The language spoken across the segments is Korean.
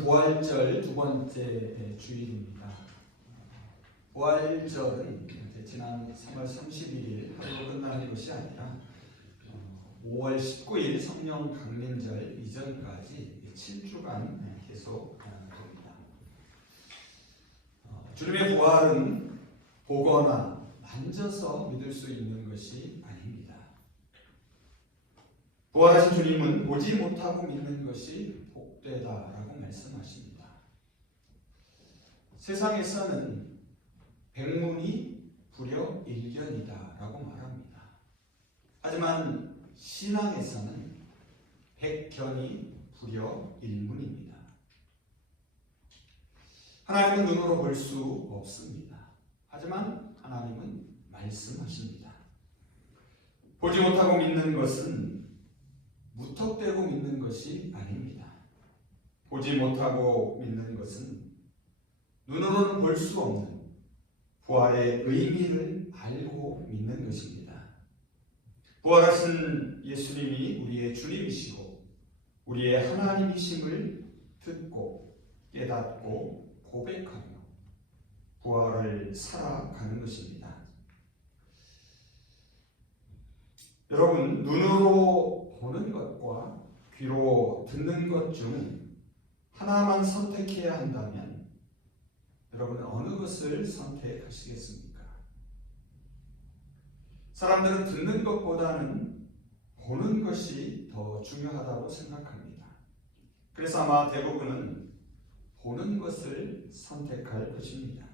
오늘은 부활절 두 번째 주일입니다. 부활절은 지난 3월 31일 하루로 끝나는 것이 아니라 5월 19일 성령 강림절 이전까지 7주간 계속 됩니다. 주님의 부활은 보거나 만져서 믿을 수 있는 것이 아닙니다. 부활하신 주님은 보지 못하고 믿는 것이 복되다라고 말씀하십니다. 세상에서는 백문이 불여 일견이다라고 말합니다. 하지만 신앙에서는 백견이 불여 일문입니다. 하나님은 눈으로 볼 수 없습니다. 하지만 하나님은 말씀하십니다. 보지 못하고 믿는 것은 무턱대고 믿는 것이 아닙니다. 보지 못하고 믿는 것은 눈으로는 볼 수 없는 부활의 의미를 알고 믿는 것입니다. 부활하신 예수님이 우리의 주님이시고 우리의 하나님이심을 듣고 깨닫고 고백하며 부활을 살아가는 것입니다. 여러분, 눈으로 보는 것과 귀로 듣는 것 중 하나만 선택해야 한다면 여러분은 어느 것을 선택하시겠습니까? 사람들은 듣는 것보다는 보는 것이 더 중요하다고 생각합니다. 그래서 아마 대부분은 보는 것을 선택할 것입니다.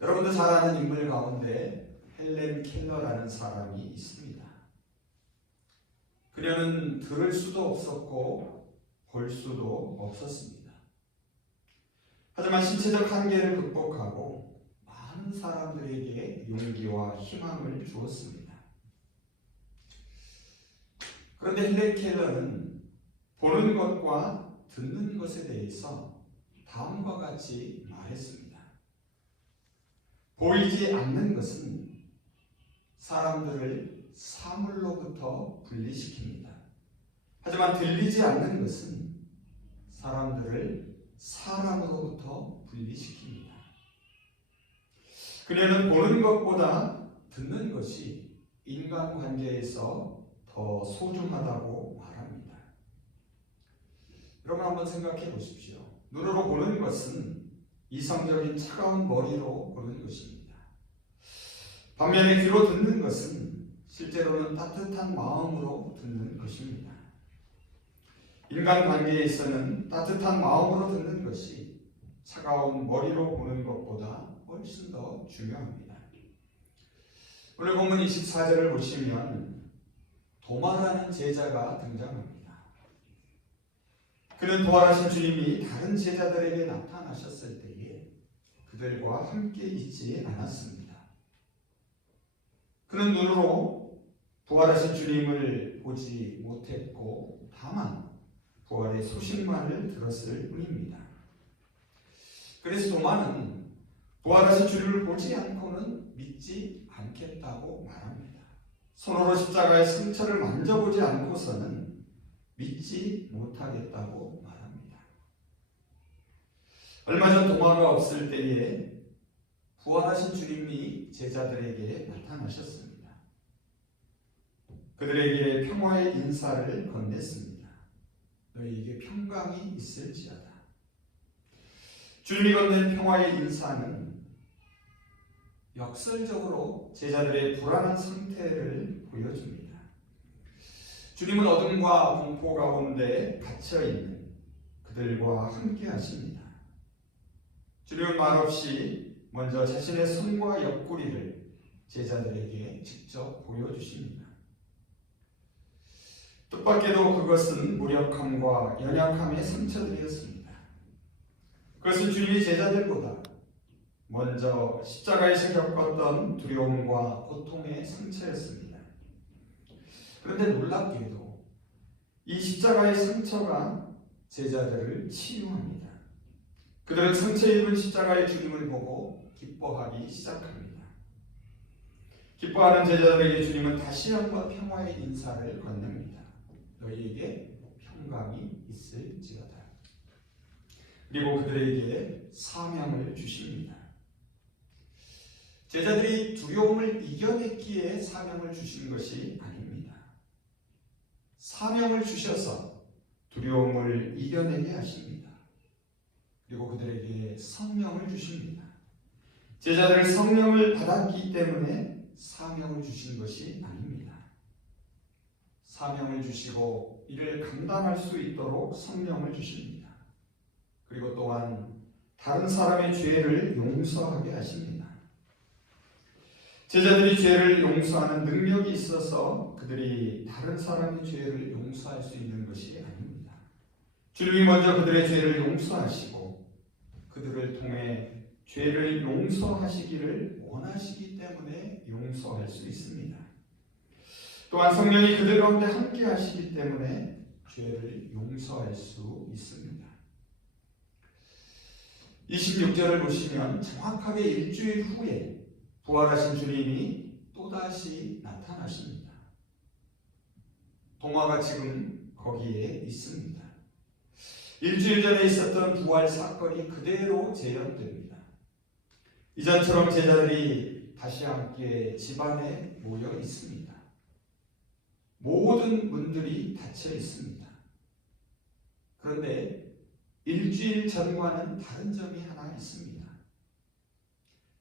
여러분도 잘 아는 인물 가운데 헬렌 켈러라는 사람이 있습니다. 그녀는 들을 수도 없었고 볼 수도 없었습니다. 하지만 신체적 한계를 극복하고 많은 사람들에게 용기와 희망을 주었습니다. 그런데 헬렌 켈러는 보는 것과 듣는 것에 대해서 다음과 같이 말했습니다. 보이지 않는 것은 사람들을 사물로부터 분리시킵니다. 하지만 들리지 않는 것은 사람들을 사람으로부터 분리시킵니다. 그녀는 보는 것보다 듣는 것이 인간관계에서 더 소중하다고 말합니다. 여러분 한번 생각해 보십시오. 눈으로 보는 것은 이성적인 차가운 머리로 보는 것입니다. 반면에 귀로 듣는 것은 실제로는 따뜻한 마음으로 듣는 것입니다. 인간관계에서는 따뜻한 마음으로 듣는 것이 차가운 머리로 보는 것보다 훨씬 더 중요합니다. 오늘 본문 24절을 보시면 도마라는 제자가 등장합니다. 그는 부활하신 주님이 다른 제자들에게 나타나셨을 때에 그들과 함께 있지 않았습니다. 그는 눈으로 부활하신 주님을 보지 못했고 다만 부활의 소식만을 들었을 뿐입니다. 그래서 도마는 부활하신 주님을 보지 않고는 믿지 않겠다고 말합니다. 손으로 십자가의 상처를 만져보지 않고서는 믿지 못하겠다고 말합니다. 얼마 전 도마가 없을 때에 부활하신 주님이 제자들에게 나타나셨습니다. 그들에게 평화의 인사를 건넸습니다. 너희에게 평강이 있을지어다. 주님이 건넨 평화의 인사는 역설적으로 제자들의 불안한 상태를 보여줍니다. 주님은 어둠과 공포 가운데 갇혀있는 그들과 함께 하십니다. 주님은 말없이 먼저 자신의 손과 옆구리를 제자들에게 직접 보여주십니다. 뜻밖에도 그것은 무력함과 연약함의 상처들이었습니다. 그것은 주님이 제자들보다 먼저 십자가에서 겪었던 두려움과 고통의 상처였습니다. 그런데 놀랍게도 이 십자가의 상처가 제자들을 치유합니다. 그들은 상처 입은 십자가의 주님을 보고 기뻐하기 시작합니다. 기뻐하는 제자들에게 주님은 다시 한번 평화의 인사를 건넵니다. 너희에게 평강이 있을지어다. 그리고 그들에게 사명을 주십니다. 제자들이 두려움을 이겨냈기에 사명을 주신 것이 아닙니다. 사명을 주셔서 두려움을 이겨내게 하십니다. 그리고 그들에게 성령을 주십니다. 제자들 성령을 받았기 때문에 사명을 주신 것이 아닙니다. 사명을 주시고 이를 감당할 수 있도록 성령을 주십니다. 그리고 또한 다른 사람의 죄를 용서하게 하십니다. 제자들이 죄를 용서하는 능력이 있어서 그들이 다른 사람의 죄를 용서할 수 있는 것이 아닙니다. 주님이 먼저 그들의 죄를 용서하시고 그들을 통해 죄를 용서하시기를 원하시기 때문에 용서할 수 있습니다. 또한 성령이 그들 가운데 함께 하시기 때문에 죄를 용서할 수 있습니다. 26절을 보시면 정확하게 일주일 후에 부활하신 주님이 또다시 나타나십니다. 도마가 지금 거기에 있습니다. 일주일 전에 있었던 부활 사건이 그대로 재현됩니다. 이전처럼 제자들이 다시 함께 집안에 모여 있습니다. 모든 문들이 닫혀 있습니다. 그런데 일주일 전과는 다른 점이 하나 있습니다.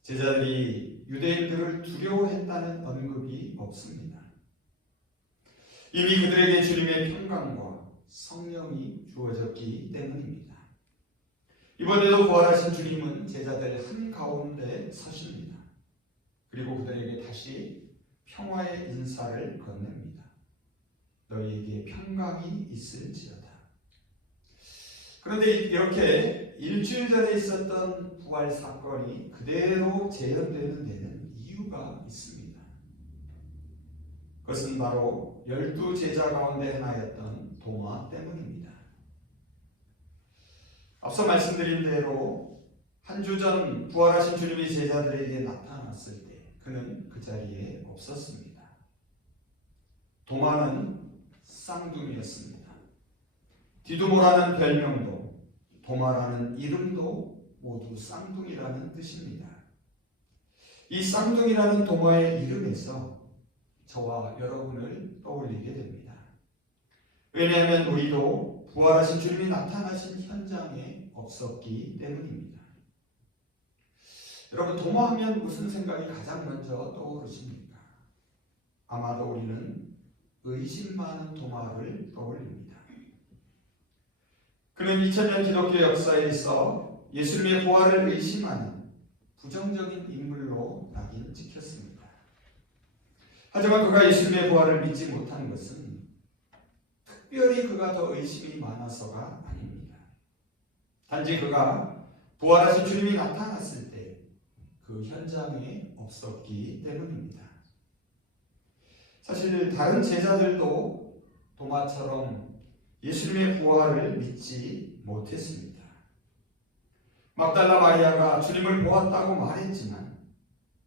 제자들이 유대인들을 두려워했다는 언급이 없습니다. 이미 그들에게 주님의 평강과 성령이 주어졌기 때문입니다. 이번에도 부활하신 주님은 제자들 한가운데 서십니다. 그리고 그들에게 다시 평화의 인사를 건넵니다. 너희에게 평강이 있을지어다. 그런데 이렇게 일주일 전에 있었던 부활 사건이 그대로 재현되는 데는 이유가 있습니다. 그것은 바로 12 제자 가운데 하나였던 도마 때문입니다. 앞서 말씀드린 대로 한 주 전 부활하신 주님이 제자들에게 나타났을 때 그는 그 자리에 없었습니다. 도마는 쌍둥이였습니다. 디두모라는 별명도 도마라는 이름도 모두 쌍둥이라는 뜻입니다. 이 쌍둥이라는 도마의 이름에서 저와 여러분을 떠올리게 됩니다. 왜냐하면 우리도 부활하신 주님이 나타나신 현장에 없었기 때문입니다. 여러분, 도마하면 무슨 생각이 가장 먼저 떠오르십니까? 아마도 우리는 의심 많은 도마를 떠올립니다. 그는 2000년 기독교 역사에 있어 예수님의 부활을 의심하는 부정적인 인물로 낙인 찍혔습니다. 하지만 그가 예수님의 부활을 믿지 못한 것은 특별히 그가 더 의심이 많아서가 아닙니다. 단지 그가 부활하신 주님이 나타났을 때 그 현장에 없었기 때문입니다. 사실 다른 제자들도 도마처럼 예수님의 부활을 믿지 못했습니다. 막달라 마리아가 주님을 보았다고 말했지만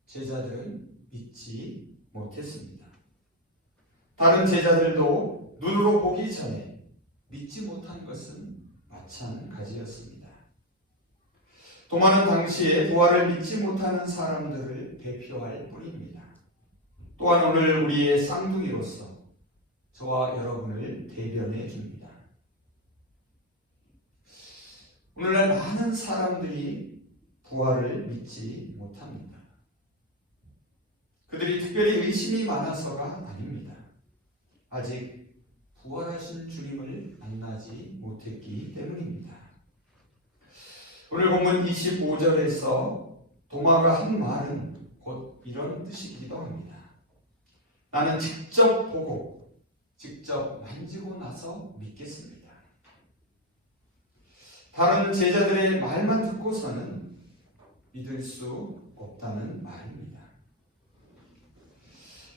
제자들은 믿지 못했습니다. 다른 제자들도 눈으로 보기 전에 믿지 못한 것은 마찬가지였습니다. 도마는 당시에 부활을 믿지 못하는 사람들을 대표할 뿐입니다. 또한 오늘 우리의 쌍둥이로서 저와 여러분을 대변해 줍니다. 오늘날 많은 사람들이 부활을 믿지 못합니다. 그들이 특별히 의심이 많아서가 아닙니다. 아직 부활하신 주님을 만나지 못했기 때문입니다. 오늘 본문 25절에서 도마가 한 말은 곧 이런 뜻이기도 합니다. 나는 직접 보고 직접 만지고 나서 믿겠습니다. 다른 제자들의 말만 듣고서는 믿을 수 없다는 말입니다.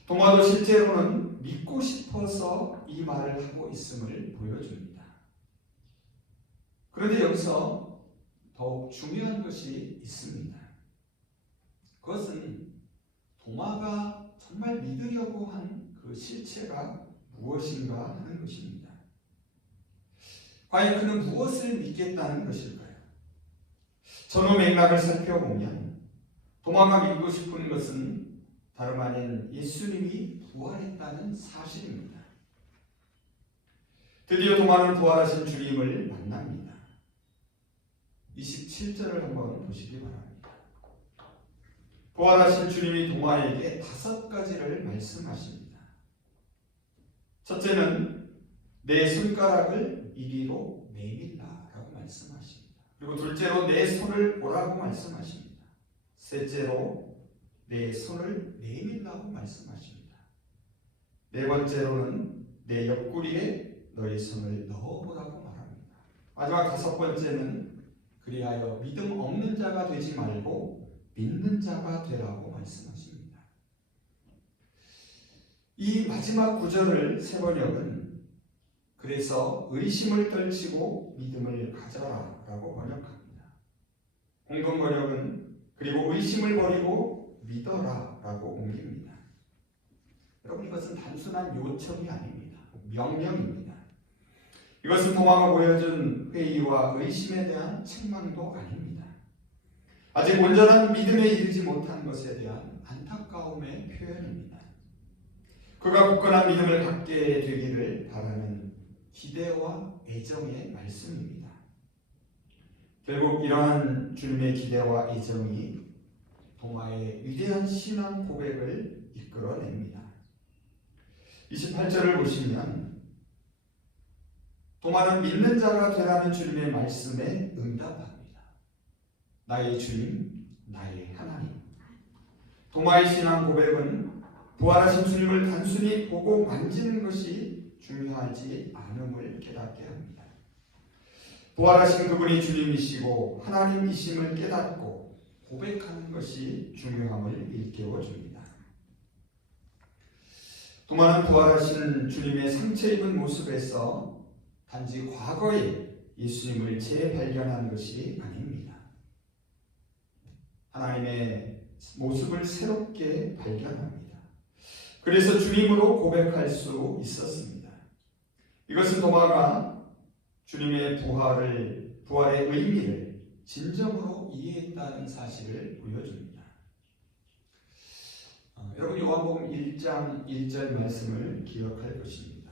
도마도 실제로는 믿고 싶어서 이 말을 하고 있음을 보여줍니다. 그런데 여기서 더욱 중요한 것이 있습니다. 그것은 도마가 정말 믿으려고 한 그 실체가 무엇인가 하는 것입니다. 과연 그는 무엇을 믿겠다는 것일까요? 전후 맥락을 살펴보면 도마가 믿고 싶은 것은 다름 아닌 예수님이 부활했다는 사실입니다. 드디어 도마는 부활하신 주님을 만납니다. 27절을 한번 보시기 바랍니다. 부활하신 주님이 도마에게 5가지를 말씀하십니다. 첫째는 내 손가락을 이리로 내밀라라고 말씀하십니다. 그리고 둘째로 내 손을 보라고 말씀하십니다. 셋째로 내 손을 내밀라고 말씀하십니다. 네 번째로는 내 옆구리에 너의 손을 넣어보라고 말합니다. 마지막 5번째는 그리하여 믿음 없는 자가 되지 말고 믿는 자가 되라고 말씀하십니다. 이 마지막 구절을 세번역은 그래서 의심을 떨치고 믿음을 가져라 라고 번역합니다. 공동번역은 그리고 의심을 버리고 믿어라 라고 옮깁니다. 여러분, 이것은 단순한 요청이 아닙니다. 명령입니다. 이것은 도마가 보여준 회의와 의심에 대한 책망도 아닙니다. 아직 온전한 믿음에 이르지 못한 것에 대한 안타까움의 표현입니다. 그가 굳건한 믿음을 갖게 되기를 바라는 기대와 애정의 말씀입니다. 결국 이러한 주님의 기대와 애정이 도마의 위대한 신앙 고백을 이끌어냅니다. 28절을 보시면 도마는 믿는 자가 되라는 주님의 말씀에 응답합니다. 나의 주님, 나의 하나님. 도마의 신앙 고백은 부활하신 주님을 단순히 보고 만지는 것이 중요하지 않음을 깨닫게 합니다. 부활하신 그분이 주님이시고 하나님이심을 깨닫고 고백하는 것이 중요함을 일깨워줍니다. 도마는 부활하신 주님의 상처 입은 모습에서 단지 과거에 예수님을 재발견한 것이 아닙니다. 하나님의 모습을 새롭게 발견합니다. 그래서 주님으로 고백할 수 있었습니다. 이것은 도마가 주님의 부활의 의미를 진정으로 이해했다는 사실을 보여줍니다. 여러분, 요한복음 1장 1절 말씀을 기억할 것입니다.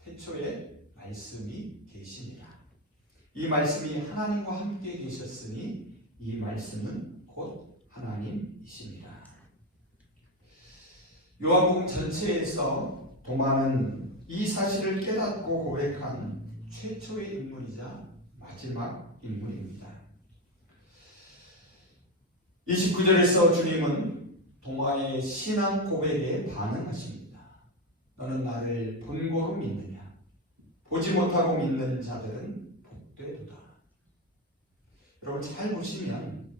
태초에 말씀이 계시니라. 이 말씀이 하나님과 함께 계셨으니 이 말씀은 곧 하나님이시니라. 요한복음 전체에서 도마는 이 사실을 깨닫고 고백한 최초의 인물이자 마지막 인물입니다. 29절에서 주님은 도마의 신앙 고백에 반응하십니다. 너는 나를 본고로 믿느냐? 보지 못하고 믿는 자들은 복되도다. 여러분, 잘 보시면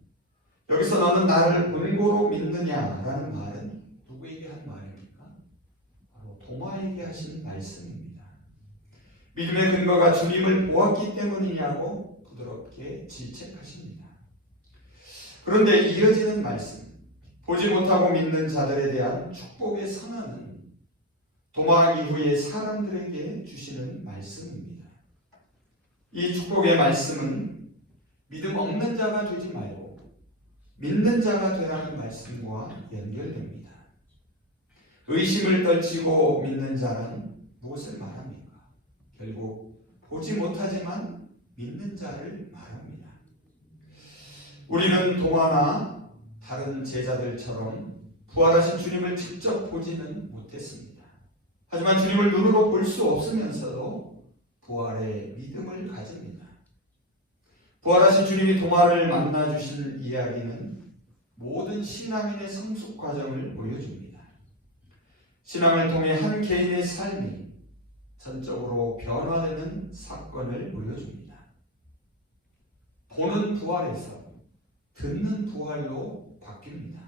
여기서 너는 나를 본고로 믿느냐라는 말은 누구에게 한 말입니까? 바로 도마에게 하신 말씀입니다. 믿음의 근거가 주님을 보았기 때문이냐고 부드럽게 질책하십니다. 그런데 이어지는 말씀, 보지 못하고 믿는 자들에 대한 축복의 선언은 도마 이후에 사람들에게 주시는 말씀입니다. 이 축복의 말씀은 믿음 없는 자가 되지 말고 믿는 자가 되라는 말씀과 연결됩니다. 의심을 떨치고 믿는 자는 무엇을 말합니까? 결국 보지 못하지만 믿는 자를 말합니다. 우리는 도마나 다른 제자들처럼 부활하신 주님을 직접 보지는 못했습니다. 하지만 주님을 눈으로 볼 수 없으면서도 부활의 믿음을 가집니다. 부활하신 주님이 도마를 만나주신 이야기는 모든 신앙인의 성숙 과정을 보여줍니다. 신앙을 통해 한 개인의 삶이 전적으로 변화되는 사건을 보여줍니다. 보는 부활에서 듣는 부활로 바뀝니다.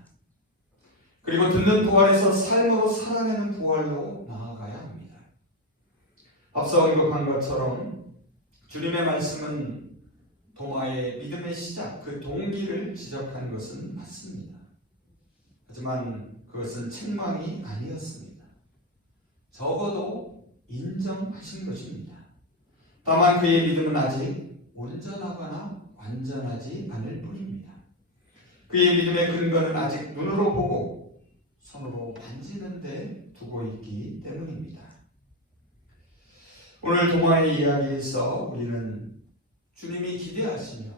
그리고 듣는 부활에서 삶으로 살아내는 부활로 나아가야 합니다. 앞서 언급한 것처럼 주님의 말씀은 도마의 믿음의 시작, 그 동기를 지적한 것은 맞습니다. 하지만 그것은 책망이 아니었습니다. 적어도 인정하신 것입니다. 다만 그의 믿음은 아직 온전하거나 완전하지 않을 뿐입니다. 그의 믿음의 근거는 아직 눈으로 보고 손으로 만지는 데 두고 있기 때문입니다. 오늘 동화의 이야기에서 우리는 주님이 기대하시며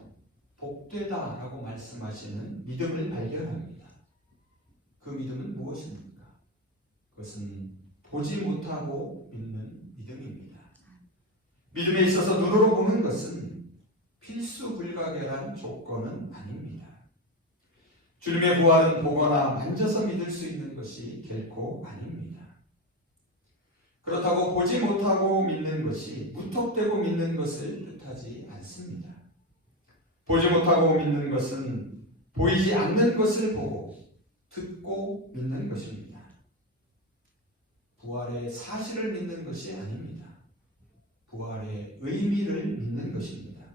복되다라고 말씀하시는 믿음을 발견합니다. 그 믿음은 무엇입니까? 그것은 보지 못하고 믿는 믿음입니다. 믿음에 있어서 눈으로 보는 것은 필수 불가결한 조건은 아닙니다. 주님의 부활은 보거나 만져서 믿을 수 있는 것이 결코 아닙니다. 그렇다고 보지 못하고 믿는 것이 무턱대고 믿는 것을 뜻하지 않습니다. 보지 못하고 믿는 것은 보이지 않는 것을 보고 듣고 믿는 것입니다. 부활의 사실을 믿는 것이 아닙니다. 부활의 의미를 믿는 것입니다.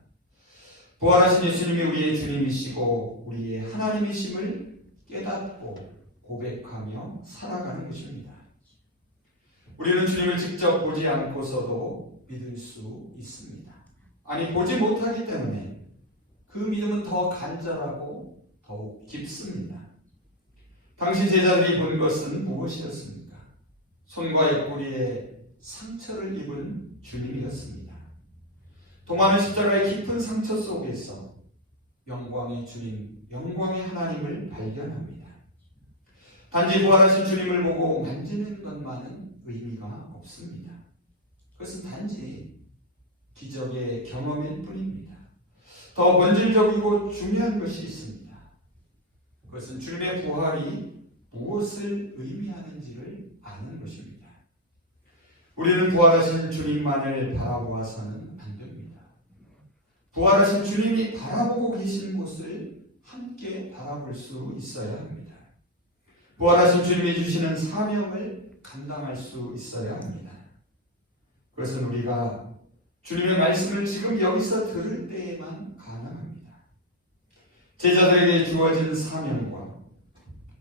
부활하신 예수님이 우리의 주님이시고 우리의 하나님이심을 깨닫고 고백하며 살아가는 것입니다. 우리는 주님을 직접 보지 않고서도 믿을 수 있습니다. 아니, 보지 못하기 때문에 그 믿음은 더 간절하고 더욱 깊습니다. 당시 제자들이 본 것은 무엇이었습니까? 손과 옆구리에 상처를 입은 주님이었습니다. 도마는 십자가의 깊은 상처 속에서 영광의 주님, 영광의 하나님을 발견합니다. 단지 부활하신 주님을 보고 만지는 것만은 의미가 없습니다. 그것은 단지 기적의 경험일 뿐입니다. 더 본질적이고 중요한 것이 있습니다. 그것은 주님의 부활이 무엇을 의미하는지를 아는 것입니다. 우리는 부활하신 주님만을 바라보아서는 안 됩니다. 부활하신 주님이 바라보고 계신 곳을 함께 바라볼 수 있어야 합니다. 부활하신 주님이 주시는 사명을 감당할 수 있어야 합니다. 그것은 우리가 주님의 말씀을 지금 여기서 들을 때에만 가능합니다. 제자들에게 주어진 사명과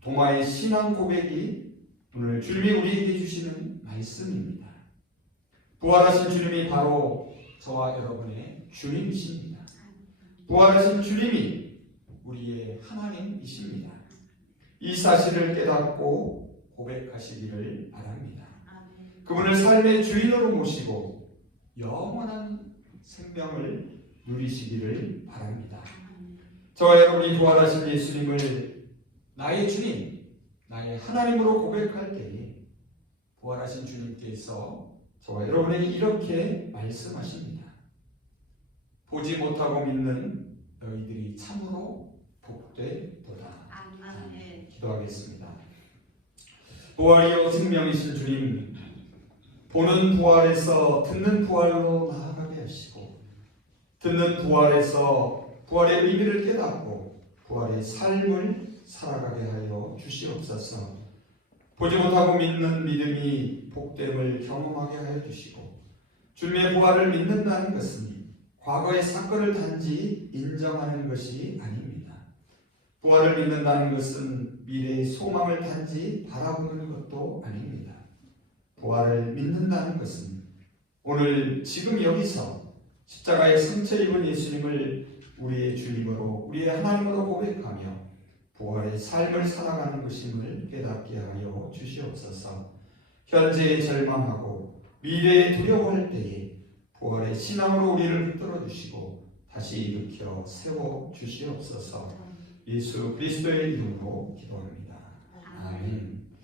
동화의 신앙 고백이 오늘 주님이 우리에게 주시는 말씀입니다. 부활하신 주님이 바로 저와 여러분의 주님이십니다. 부활하신 주님이 우리의 하나님이십니다. 이 사실을 깨닫고 고백하시기를 바랍니다. 그분을 삶의 주인으로 모시고 영원한 생명을 누리시기를 바랍니다. 저와 여러분이 부활하신 예수님을 나의 주님, 나의 하나님으로 고백할 때에 부활하신 주님께서 저와 여러분에게 이렇게 말씀하십니다. 보지 못하고 믿는 너희들이 참으로 복되도다. 기도하겠습니다. 부활이요 생명이신 주님, 보는 부활에서 듣는 부활로 나아가게 하시고 듣는 부활에서 부활의 의미를 깨닫고 부활의 삶을 살아가게 하여 주시옵소서. 보지 못하고 믿는 믿음이 복됨을 경험하게 하여 주시고 주님의 부활을 믿는다는 것은 과거의 사건을 단지 인정하는 것이 아닙니다. 부활을 믿는다는 것은 미래의 소망을 단지 바라보는 것도 아닙니다. 부활을 믿는다는 것은 오늘 지금 여기서 십자가에 상처 입은 예수님을 우리의 주님으로 우리의 하나님으로 고백하며 부활의 삶을 살아가는 것임을 깨닫게 하여 주시옵소서. 현재에 절망하고 미래에 두려워할 때에 부활의 신앙으로 우리를 붙들어 주시고 다시 일으켜 세워 주시옵소서. 예수 그리스도의 이름으로 기도합니다. 아멘.